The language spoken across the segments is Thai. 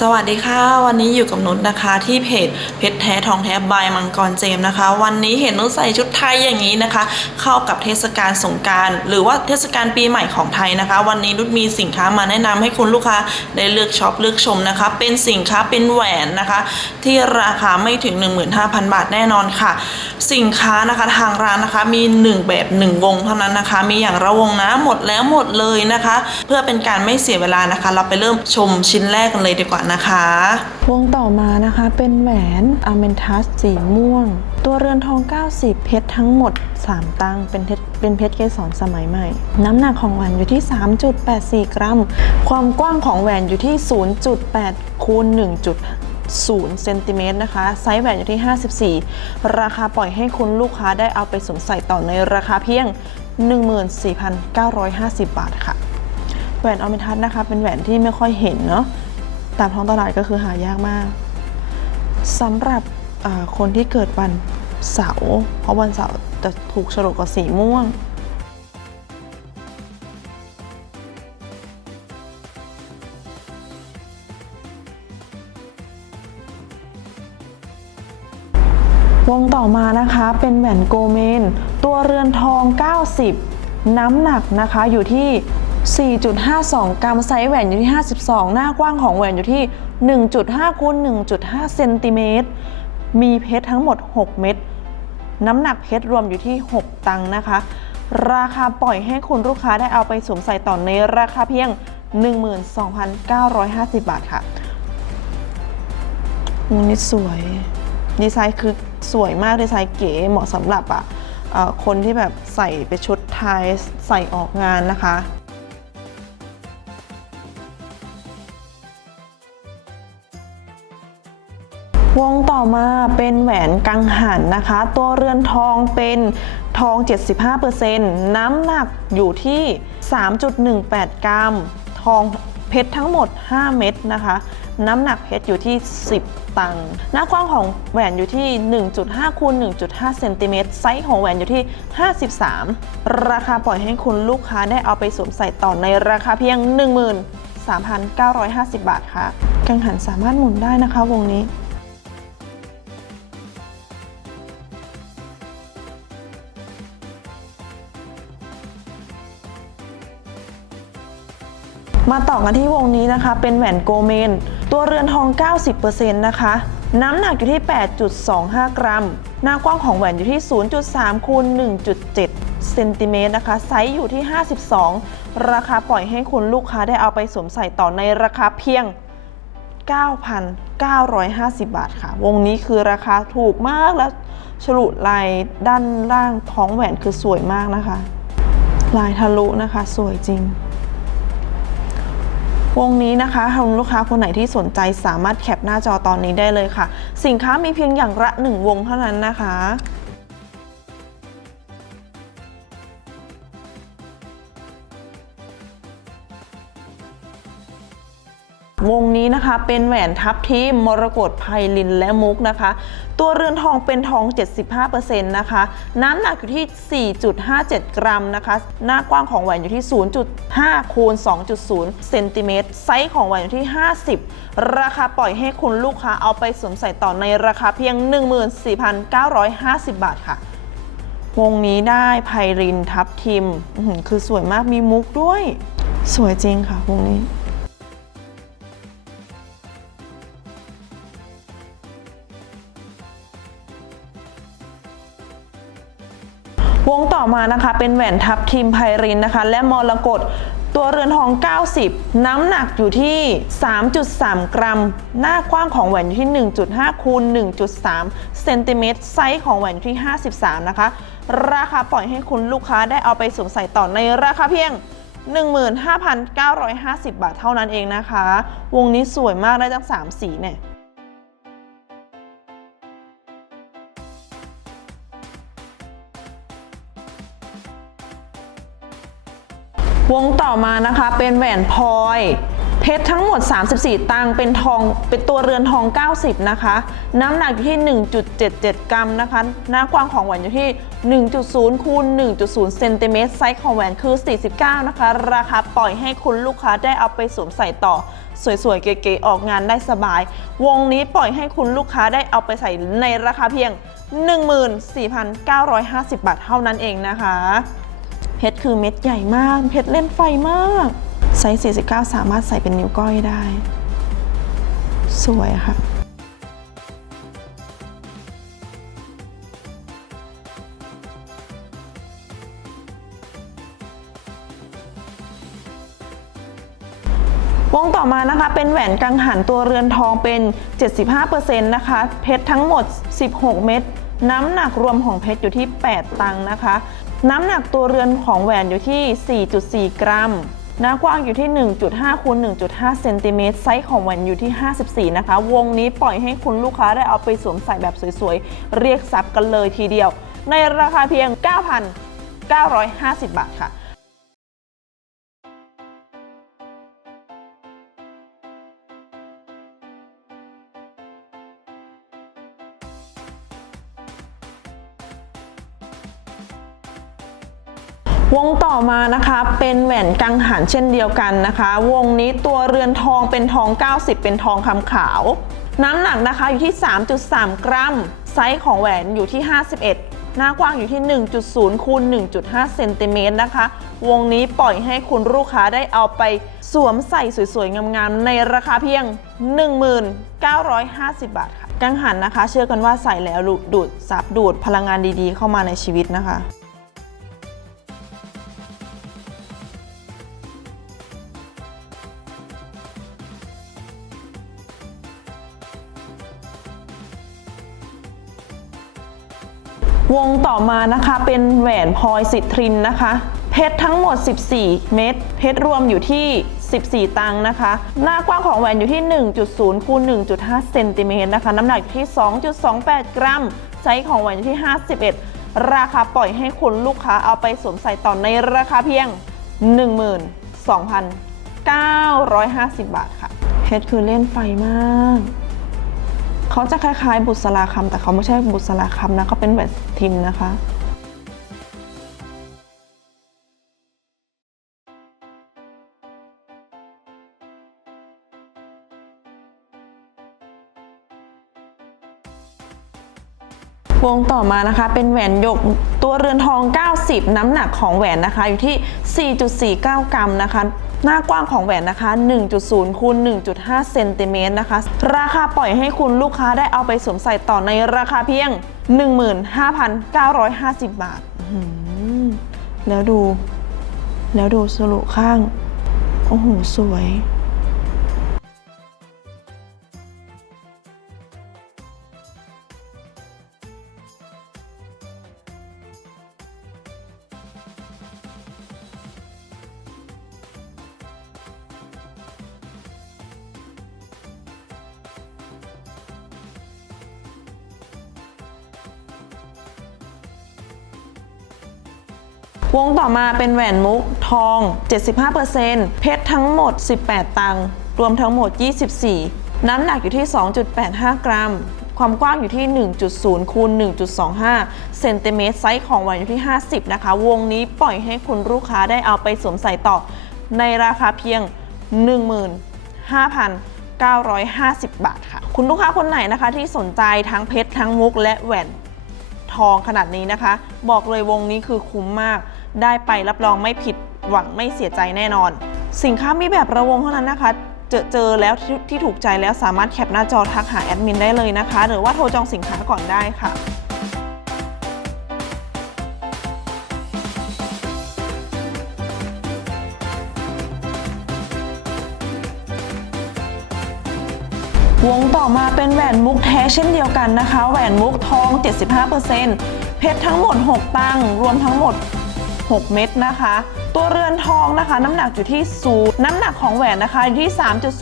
สวัสดีค่ะ วันนี้อยู่กับนุชนะคะ ที่เพจเพชรแท้ทองแท้บายมังกรเจมส์นะคะ วันนี้เห็นนุชใส่ชุดไทยอย่างนี้นะคะ เข้ากับเทศกาลสงการหรือว่าเทศกาลปีใหม่ของไทยนะคะ วันนี้นุชมีสินค้ามาแนะนำให้คุณลูกค้าได้เลือกช็อปเลือกชมนะคะ เป็นสินค้าเป็นแหวนนะคะ ที่ราคาไม่ถึง 15,000 บาทแน่นอนค่ะ สินค้านะคะทางร้านนะคะมี 1 แบบ 1 วงเท่านั้นนะคะ มีอย่างละวงนะหมดแล้วหมดเลยนะคะ เพื่อเป็นการไม่เสียเวลานะคะ เราไปเริ่มชมชิ้นแรกกันเลยดีกว่านะคะ วงต่อมานะคะเป็นแหวนอเมนทัสสีม่วง ตัวเรือนทอง 90 เพชรทั้งหมด 3 ตังเป็นเพชรเป็นเพชรเกสรสมัยใหม่ น้ำหนักของแหวนอยู่ที่ 3.84 กรัม ความกว้างของแหวนอยู่ที่ 0.8 คูณ 1.0เซนติเมตรนะคะ ไซส์แหวนอยู่ที่ 54 ราคาปล่อยให้คุณลูกค้าได้เอาไปสวมใส่ต่อในราคาเพียง 14,950 บาทค่ะ แหวนออมิทัสนะคะ เป็นแหวนที่ไม่ค่อยเห็นเนาะ ตามท้องตลาดก็คือหายากมากสำหรับคนที่เกิดวันเสาร์เพราะวันเสาร์จะถูกฉลกกับสีม่วง วงต่อมานะคะเป็นแหวนโกเมน ตัวเรือนทอง 90 น้ำหนักนะคะอยู่ที่ 4.52 กรัมไซส์แหวนอยู่ที่ 52 หน้ากว้างของแหวนอยู่ที่ 1.5คูณ1.5 เซนติเมตร มีเพชรทั้งหมด 6 เม็ด น้ำหนักเพชรรวมอยู่ที่ 6 ตังค์นะคะ ราคาปล่อยให้คุณลูกค้าได้เอาไปสวมใส่ต่อในราคาเพียง 12,950 บาทค่ะนี้สวย ดีไซน์คือสวยมาก ดีไซน์เก๋เหมาะสำหรับอะคนที่แบบใส่ไปชุดไทยใส่ออกงานนะคะ วงต่อมาเป็นแหวนกังหันนะคะ ตัวเรือนทองเป็นทอง 75%น้ำหนักอยู่ที่ 3.18 กรัม ทองเพชรทั้งหมด 5 เม็ดนะคะ น้ำหนักเพชรอยู่ที่ 10 ตังค์หน้ากว้างของแหวนอยู่ที่ 1.5คูณ1.5เซนติเมตรไซส์ของแหวนอยู่ที่ 53 ราคาปล่อยให้คุณลูกค้าได้เอาไปสวมใส่ต่อในราคาเพียง 13,950 บาทค่ะ กังหันสามารถหมุนได้นะคะวงนี้ มาต่อกันที่วงนี้นะคะ เป็นแหวนโกเมน ตัวเรือนทอง 90%นะคะน้ำหนักอยู่ที่ 8.25 กรัม หน้ากว้างของแหวนอยู่ที่ 0.3คูณ1.7 เซนติเมตรนะคะ ไซส์อยู่ที่ 52 ราคาปล่อยให้คุณลูกค้าได้เอาไปสวมใส่ต่อในราคาเพียง 9,950 บาทค่ะ วงนี้คือราคาถูกมากแล้วฉลุลายด้านล่างท้องแหวนคือสวยมากนะคะ ลายทะลุนะคะ สวยจริง วงนี้นะคะคุณลูกค้าคนไหนที่สนใจสามารถแคปหน้าจอตอนนี้ได้เลยค่ะ สินค้ามีเพียงอย่างละหนึ่งวงเท่านั้นนะคะ วงนี้นะคะเป็นแหวนทับทิมมรกตไพลินและมุกนะคะ ตัวเรือนทองเป็นทอง 75%นะคะ น้ำหนักอยู่ที่ 4.57 กรัมนะคะ หน้ากว้างของแหวนอยู่ที่ 0.5 คูณ 2.0 เซนติเมตร ไซส์ของแหวนอยู่ที่ 50 ราคาปล่อยให้คุณลูกค้าเอาไปสวมใส่ต่อในราคาเพียง 14,950 บาทค่ะ วงนี้ได้ไพรินทับทิม คือสวยมากมีมุกด้วย สวยจริงค่ะวงนี้ อมานะคะ เป็นแหวนทับทิมไพรินนะคะ และมรกตตัวเรือนทอง 90 น้ำหนักอยู่ที่ 3.3 กรัม หน้ากว้างของแหวนอยู่ที่ 1.5 คูณ 1.3 เซนติเมตร ไซส์ของแหวนอยู่ที่ 53 นะคะ ราคาปล่อยให้คุณลูกค้าได้เอาไปสวมใส่ต่อในราคาเพียง 15,950 บาทเท่านั้นเองนะคะ วงนี้สวยมากได้ตั้ง 3 สีเนี่ย วงต่อมานะคะเป็นแหวนพลอย เพชรทั้งหมด 34 ตังค์เป็นทองเป็นตัวเรือนทอง 90 นะคะ น้ำหนักอยู่ที่ 1.77 กรัมนะคะ หน้ากว้างของแหวนอยู่ที่ 1.0คูณ1.0เซนติเมตรไซส์ของแหวนคือ 49 นะคะ ราคาปล่อยให้คุณลูกค้าได้เอาไปสวมใส่ต่อ สวยๆ เก๋ๆออกงานได้สบาย วงนี้ปล่อยให้คุณลูกค้าได้เอาไปใส่ในราคาเพียง 14,950 บาทเท่านั้นเองนะคะ เพชรคือเม็ดใหญ่มาก เพชรเล่นไฟมากไซส์49 สามารถใส่เป็นนิ้วก้อยได้ สวยค่ะวงต่อมานะคะเป็นแหวนกังหันตัวเรือนทองเป็น 75%นะคะ เพชรทั้งหมด 16 เม็ดน้ำหนักรวมของเพชรอยู่ที่ 8 ตังค์นะคะ น้ำหนักตัวเรือนของแหวนอยู่ที่ 4.4 กรัมหน้ากว้างอยู่ที่ 1.5คูณ1.5เซนติเมตรไซส์ของแหวนอยู่ที่ 54 นะคะ วงนี้ปล่อยให้คุณลูกค้าได้เอาไปสวมใส่แบบสวยๆ เรียกทรัพย์กันเลยทีเดียว ในราคาเพียง 9,950 บาทค่ะ อมานะคะเป็นแหวนกังหันเช่นเดียวกันนะคะ วงนี้ตัวเรือนทองเป็นทอง 90 เป็นทองคำขาว น้ำหนักนะคะอยู่ที่ 3.3 กรัม ไซส์ของแหวนอยู่ที่ 51 หน้ากว้างอยู่ที่ 1.0คูณ1.5 เซนติเมตรนะคะ วงนี้ปล่อยให้คุณลูกค้าได้เอาไปสวมใส่สวยๆ งามๆ ในราคาเพียง 1950 บาทค่ะ กังหันนะคะ เชื่อกันว่าใส่แล้วดูดซับดูดพลังงานดีๆ เข้ามาในชีวิตนะคะ วงต่อมานะคะเป็นแหวนพลอยสิทรินนะคะ เพชรทั้งหมด 14 เม็ดเพชรรวมอยู่ที่ 14 ตังค์นะคะ หน้ากว้างของแหวนอยู่ที่ 1.0คูณ1.5เซนติเมตรนะคะ น้ำหนักอยู่ที่ 2.28 กรัม ไซส์ของแหวนอยู่ที่ 51 ราคาปล่อยให้คุณลูกค้าเอาไปสวมใส่ต่อในราคาเพียง 12,950 บาทค่ะเพชรคือเล่นไฟมาก เขาจะคล้ายๆ บุษราคำแต่เขาไม่ใช่บุษราคำนะเขาเป็นแหวนทินนะคะวงต่อมานะคะเป็นแหวนหยกตัวเรือนทอง 90 น้ำหนักของแหวนนะคะอยู่ที่ 4.49 กรัมนะคะ หน้ากว้างของแหวนนะคะ 1.0คูณ1.5เซนติเมตรนะคะ ราคาปล่อยให้คุณลูกค้าได้เอาไปสวมใส่ต่อในราคาเพียง 15,950 บาทอื้อหือแล้วดู แล้วดูสรุข้าง โอ้โห สวย วงต่อมาเป็นแหวนมุกทอง 75%เพชรทั้งหมด 18 ตังค์รวมทั้งหมด 24 น้ำหนักอยู่ที่ 2.85 กรัม ความกว้างอยู่ที่ 1.0 คูณ 1.25 เซนติเมตรไซส์ของแหวนอยู่ที่ 50 นะคะ วงนี้ปล่อยให้คุณลูกค้าได้เอาไปสวมใส่ต่อ ในราคาเพียง 15,950 บาทค่ะ คุณลูกค้าคนไหนนะคะที่สนใจทั้งเพชรทั้งมุกและแหวนทองขนาดนี้นะคะ บอกเลยวงนี้คือคุ้มมาก ได้ไปรับรองไม่ผิดหวังไม่เสียใจแน่นอน สินค้ามีแบบระวงเท่านั้นนะคะ เจอเจอแล้วที่ที่ถูกใจแล้วสามารถแคปหน้าจอทักหาแอดมินได้เลยนะคะ หรือว่าโทรจองสินค้าก่อนได้ค่ะวงต่อมาเป็นแหวนมุกแท้เช่นเดียวกันนะคะ แหวนมุกทอง 75%เพชรทั้งหมด 6 ตังค์รวมทั้งหมด 6 เม็ดนะคะ ตัวเรือนทองนะคะ น้ำหนักอยู่ที่ศูนย์น้ำหนักของแหวนนะคะอยู่ที่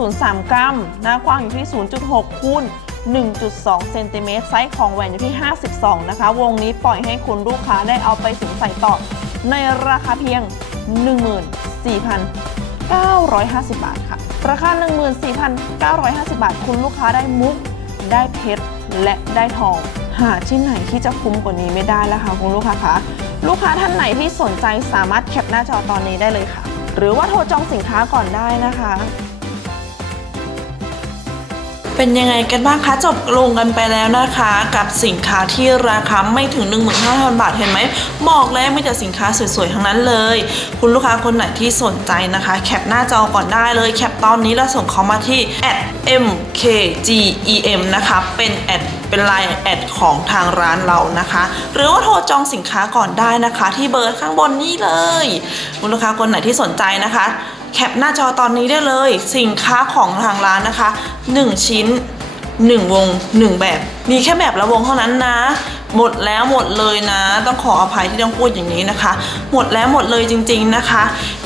3.03 กรัมน้ากว้างอยู่ที่ 0.6คูณ1.2 เซนติเมตรไซส์ของแหวนอยู่ที่ 52 นะคะ วงนี้ปล่อยให้คุณลูกค้าได้เอาไปสวมใส่ต่อ ในราคาเพียง 14,950 บาทค่ะ ราคา 14,950 บาท คุณลูกค้าได้มุก ได้เพชร และได้ทอง หาที่ไหนที่จะคุ้มกว่านี้ไม่ได้แล้วค่ะคุณลูกค้าคะ ลูกค้าท่านไหนที่สนใจสามารถแคปหน้าจอตอนนี้ได้เลยค่ะ หรือว่าโทรจองสินค้าก่อนได้นะคะ เป็นยังไงกันบ้างคะจบลงกันไปแล้วนะคะ กับสินค้าที่ราคาไม่ถึง 15,000 บาทเห็นไหมบอกแล้วมีแต่สินค้าสวยๆทั้งนั้นเลย คุณลูกค้าคนไหนที่สนใจนะคะ แคปหน้าจอก่อนได้เลย แคปตอนนี้แล้วส่งเขามาที่ @mkgem นะคะเป็นแอด เป็นไลน์แอดของทางร้านเรานะคะ หรือว่าโทรจองสินค้าก่อนได้นะคะ ที่เบอร์ข้างบนนี้เลยคุณลูกค้าคนไหนที่สนใจนะคะ แคปหน้าจอตอนนี้ได้เลย สินค้าของทางร้านนะคะ 1 ชิ้น 1 วง 1 แบบมีแค่แบบละวงเท่านั้นนะ หมดแล้วหมดเลยนะ ต้องขออภัยที่ต้องพูดอย่างนี้นะคะ หมดแล้วหมดเลยจริง ๆนะคะ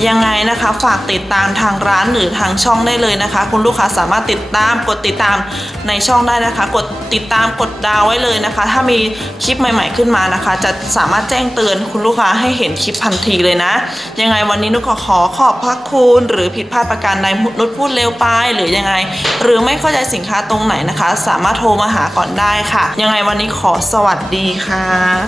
ยังไงนะคะฝากติดตามทางร้านหรือทางช่องได้เลยนะคะ คุณลูกค้าสามารถติดตามกดติดตามในช่องได้นะคะ กดติดตามกดดาวไว้เลยนะคะ ถ้ามีคลิปใหม่ ๆขึ้นมานะคะ จะสามารถแจ้งเตือนคุณลูกค้าให้เห็นคลิปทันทีเลยนะ ยังไงวันนี้นุกก็ขอขอบพระคุณหรือผิดพลาดประการใดนุชพูดเร็วไปหรือยังไง หรือไม่เข้าใจสินค้าตรงไหนนะคะ สามารถโทรมาหาก่อนได้ได้ค่ะ ยังไงวันนี้ขอสวัสดีค่ะ